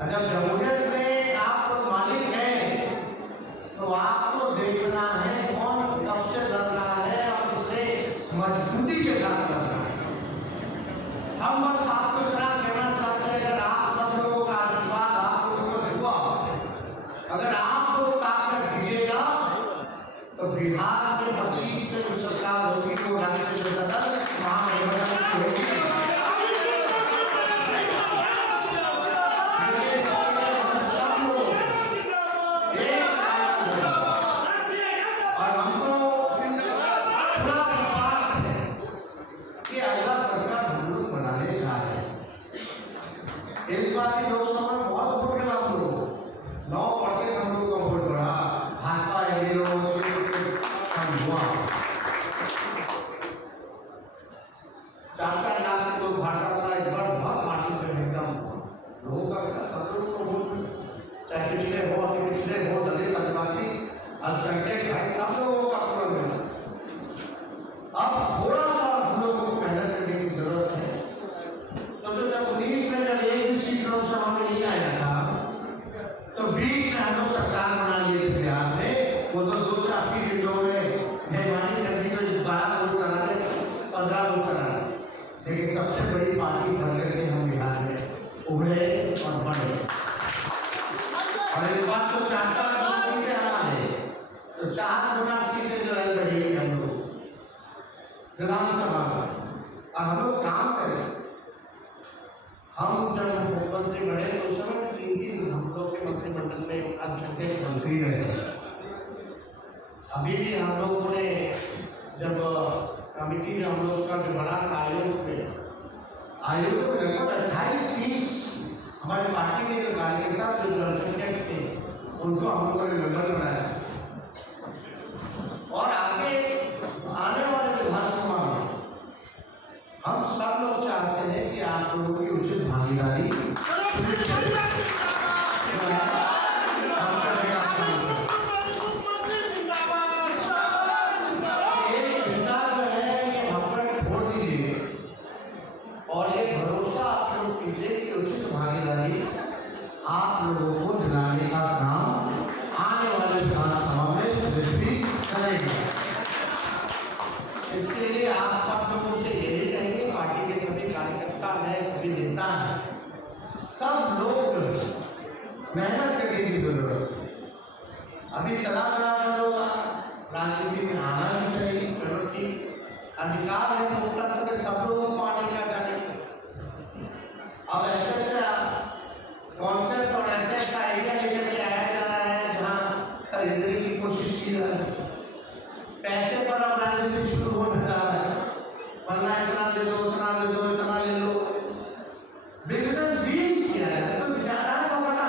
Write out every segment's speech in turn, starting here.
अगर जमहूरियत में आप मालिक हैं तो आपको देखना है कौन कब से लड़ रहा है और उसे मजबूती के साथ लड़ रहा है। हम बस आपको इतना कहना चाहते हैं, अगर आप सब लोगों का आशीर्वाद आप लोगों को हुआ, अगर आप लोग काम कर दीजिएगा तो बिहार में 25 से जो सरकार होगी वो राज्य में बदल वहाँ होगी। इस बार की लोकसभा में बहुत वोट मिला हम लोग 9% हम लोग का वोट बढ़ा, भाजपा एनडीए हुआ 4-4 लाख से लोग भाटा था। इस बार बहुत पार्टी में एकदम लोगों का सब लोग को वोट, चाहे पिछले हो पिछले हो, दलित आदिवासी अल्पसंख्यक भाई सब लोगों का पूरा मिला। अब थोड़ा सा हम लोगों को मेहनत करने की जरूरत है। तो जब 19 में जब एक भी सीट लोकसभा में नहीं आया था तो 20 में हम लोग सरकार बना लिए थे बिहार में। वो तो 2-4 सीट लोगों ने बेईमानी कर दी, तो 12 वोट करा दे, 15 वोट करा दे, लेकिन सबसे बड़ी पार्टी बन करके हम बिहार में उभरे और बढ़े। और इस बात को चाहता हमारे तो 4 गुना सीटें जो है बढ़ेगी हम लोग विधानसभा में, और हम लोग काम करें। हम जब मुख्यमंत्री बने तो उस समय 3 हम लोग के मंत्रिमंडल में अल्पसंख्यक मंत्री रहे। अभी भी हम लोगों ने जब कमिटी में हम लोग का जो बड़ा आयोग में लगभग 28-30 हमारे पार्टी के जो कार्यकर्ता जो अल्पसंख्यक थे उनको हम लोगों ने मेंबर बनाया। और आगे आने वाले विधानसभा में हम सब लोग चाहते हैं कि आप लोगों की उचित भागीदारी और ये भरोसा आप लोग कीजिए कि उचित भागीदारी आप लोगों को दिलाने का काम आने वाले विधानसभा में भी करेगा। इसके लिए आप सब लोगों से यही कहेंगे, पार्टी के सभी कार्यकर्ता हैं, सभी नेता हैं, सब लोग मेहनत करने की जरूरत है। अभी तरह लोग राजनीति में आना भी चाहिए, चलो ठीक अधिकार है मुख्यतः के सब लोगों को आने का जाने। अब ऐसे कॉन्सेप्ट और ऐसे आइडिया लेकर के आया जा रहा है जहाँ खरीदने की कोशिश की जा रही है। पैसे पर अब राजनीति शुरू होने जा रहा है, वरना इतना ले लो, उतना ले लो, इतना ले लो। बिजनेस डील किया है तो विचारधारा को बना,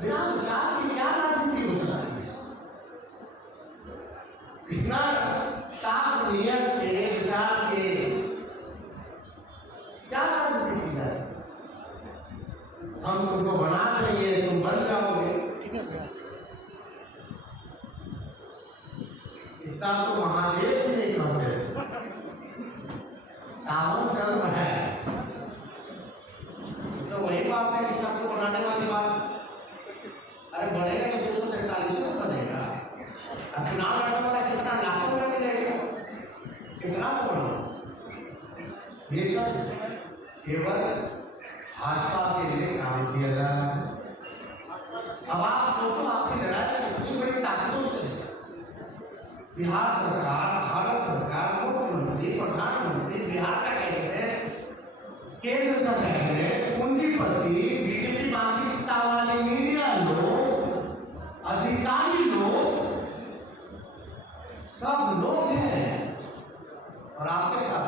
बिना विचार की क्या राजनीति हो सकती है। इतना साफ नियत से विचार के क्या राजनीति की जा सकती। हम तुमको बना देंगे, तुम बन जाओगे, इतना तो महादेव भी नहीं कहते। सावन चल रहा है तो वही बात है कि सबको बनाने वाली बात। अरे बढ़ेगा तो 243 बनेगा। अब चुनाव लड़ने वाला कितना लाखों में मिलेगा, कितना तो बढ़ो। ये सब केवल भाजपा के लिए काम किया जा रहा है। अब आप सोचो, आपकी लड़ाई कितनी बड़ी ताकतों से बिहार सरकार, भारत सरकार, मुख्यमंत्री, प्रधानमंत्री, बिहार का कैबिनेट, केंद्र का कैबिनेट, पूंजीपति, बीजेपी मानसिकता वाले मीडिया लोग, अधिकारी लोग, सब लोग हैं। और आपके साथ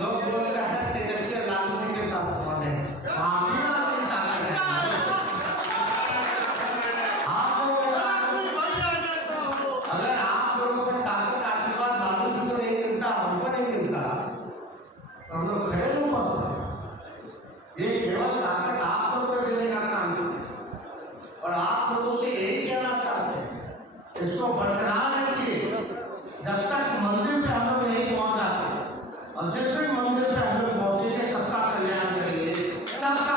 लोग बोलते हैं तेजस्वी लालू जी के साथ कौन है? अगर आप लोगों को ताकत आशीर्वाद लालू जी को नहीं मिलता, हमको नहीं मिलता, तो हम लोग खड़े नहीं होते। ये केवल ताकत आप लोगों को देने का काम है। और आप लोगों से यही कहना चाहते हैं, इसको बरकरार रखिए जब तक मंदिर पे हम लोग नहीं पहुंच जाते। और जैसे मंदिर पे हम लोग पहुंचेंगे, सबका कल्याण करिए, सबका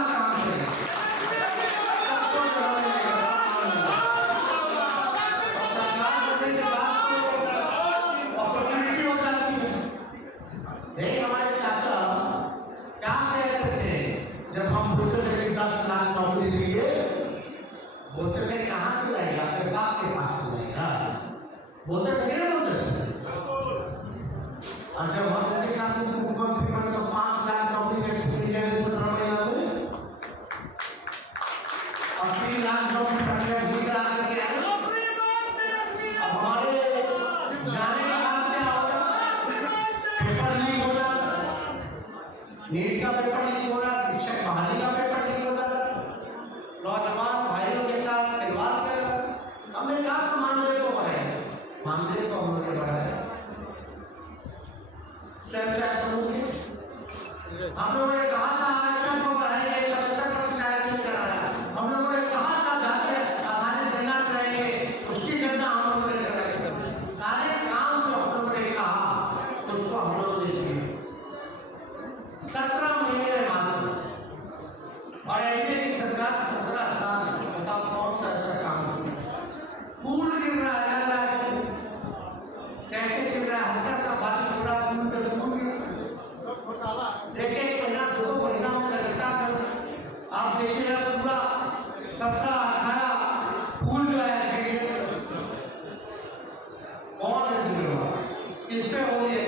बोलते थे कहाँ से लाएगा, अपने बाप के पास से लाएगा, बोलते थे ना बोलते। और जब हम के साथ मुख्यमंत्री बने तो 5 लाख नौकरी कैसे मिल जाएगी 17 महीना में, और 3 लाख नौकरी प्रक्रिया भी करा करके आए। अब हमारे जाने का बात क्या होगा, पेपर लीक हो जाता, नीट का पेपर लीक हो रहा, शिक्षक बहाली का पेपर लीक हो रहा, नौजवान भाइयों के साथ खिलवाड़ कर रहा। हमने कहा मानदेय को बढ़ाया, मानदेय को हमने बढ़ाया, हम लोगों ने कहा था आरक्षण को बढ़ाएंगे, 75% आरक्षण कराया, हम लोगों ने कहा था जाके आधारित गणना कराएंगे, उसकी गणना हम लोगों ने कराई। सारे काम जो हम लोगों ने कहा उसको हम लोगों ने किया 17 महीने मात्र। और एनडीए की सरकार 17 साल, बताओ कौन सा ऐसा काम किया। पुल गिर रहा है, कैसे गिर रहा है, हल्का सा बारिश हो रहा है, एक महीना 2 महीना में लगता है। आप देखिए पूरा 17-18 पुल जो है और इससे हो रही है।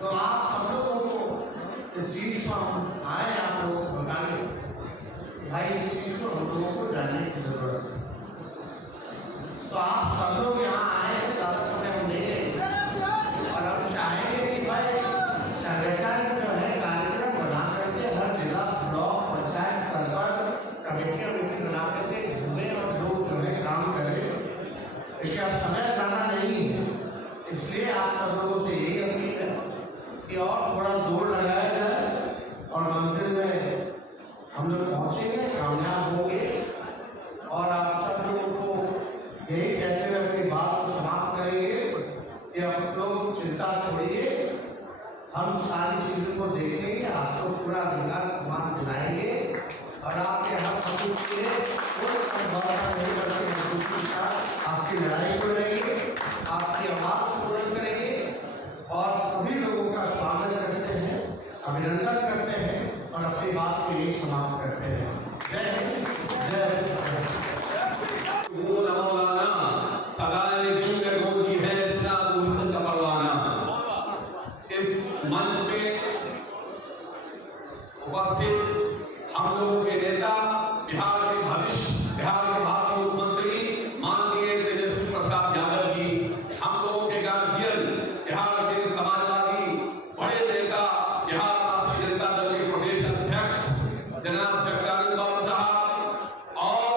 तो आप हम लोगों को इस चीज पर हम आए, आप लोगों को बताने भाई इस चीज को हम लोगों को जानने की जरूरत है। तो आप सब लोग यहाँ आए, ज़्यादा समय हम नहीं लेंगे और हम चाहेंगे कि भाई संगठन जो है कार्यक्रम बना करके हर जिला ब्लॉक पंचायत सरपंच कमेटियां बना करके घूमे और लोग जो है काम करें। देखिए अब समय ज़्यादा नहीं है, इसलिए आप सब लोगों से यही अपील है कि और थोड़ा जोर लगाया जाए और मंदिर में हम लोग पहुँचेंगे, कामयाब होंगे। और आप सब लोगों को यही कहते हुए अपनी बात को समाप्त करेंगे कि आप लोग चिंता छोड़िए, हम सारी चीज़ों को देखेंगे, आपको पूरा जिला सम्मान दिलाएंगे और आपके हक सबूत के कोई समझौता नहीं करके मजबूती के साथ आपकी लड़ाई को लड़ेंगे, आपकी आवाज़ को बुलंद करेंगे और सभी लोगों का स्वागत करते हैं, अभिनंदन करते हैं और अपनी बात को यही समाप्त करते हैं। जय हिंद, जय मंच पे उपस्थित हम लोगों के नेता, बिहार के भविष्य, बिहार के भावी मुख्यमंत्री माननीय तेजस्वी प्रसाद यादव जी, हम लोगों के गार्जियन, बिहार के समाजवादी बड़े नेता, बिहार राष्ट्रीय जनता दल के प्रदेश अध्यक्ष जनाब जगदानंद बाबू साहब और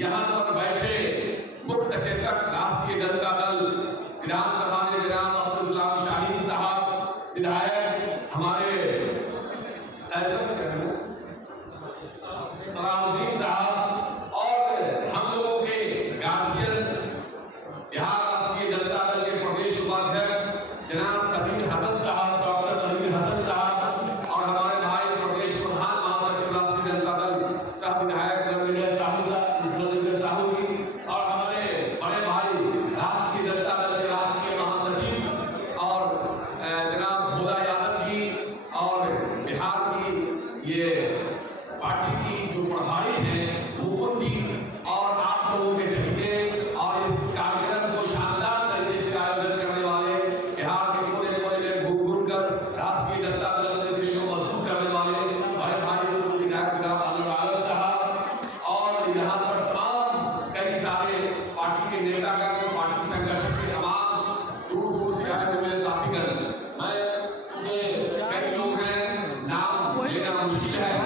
यहाँ पर बैठे मुख्य सचेतक राष्ट्रीय जनता दल विधानसभा में जनाब अब्दुल सलाम शाहीन साहब, विधायक हमारे सलामुद्दीन साहब और हम लोगों के गार्जियन बिहार राष्ट्रीय जनता दल के प्रदेश उपाध्यक्ष जनाब कबीर हसन साहब, डॉक्टर कबीर हसन साहब और हमारे भाई प्रदेश प्रधान महासचिव राष्ट्रीय जनता दल सह विधायक रविंद्र साहू जी और हमारे बड़े भाई राष्ट्रीय जनता दल के राष्ट्रीय महासचिव और जनाब भोला यादव जी और बिहार की ये पार्टी की जो प्रभारी हैं मुकुंद जी और आप लोगों के चहीते और इस कार्यक्रम को शानदार तरीके से आयोजन करने वाले बिहार के कोने कोने में घूम घूम कर राष्ट्रीय जनता दल से जो मजबूत करने वाले बड़े भाई विधायक आलम साहब और यहाँ पर तमाम कई सारे पार्टी के नेतागण, पार्टी संगठन के तमाम दूर दूर से आए हुए मेरे साथीगण, मैं कई लोग हैं नाम लेना मुश्किल है।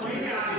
कोई भी आगे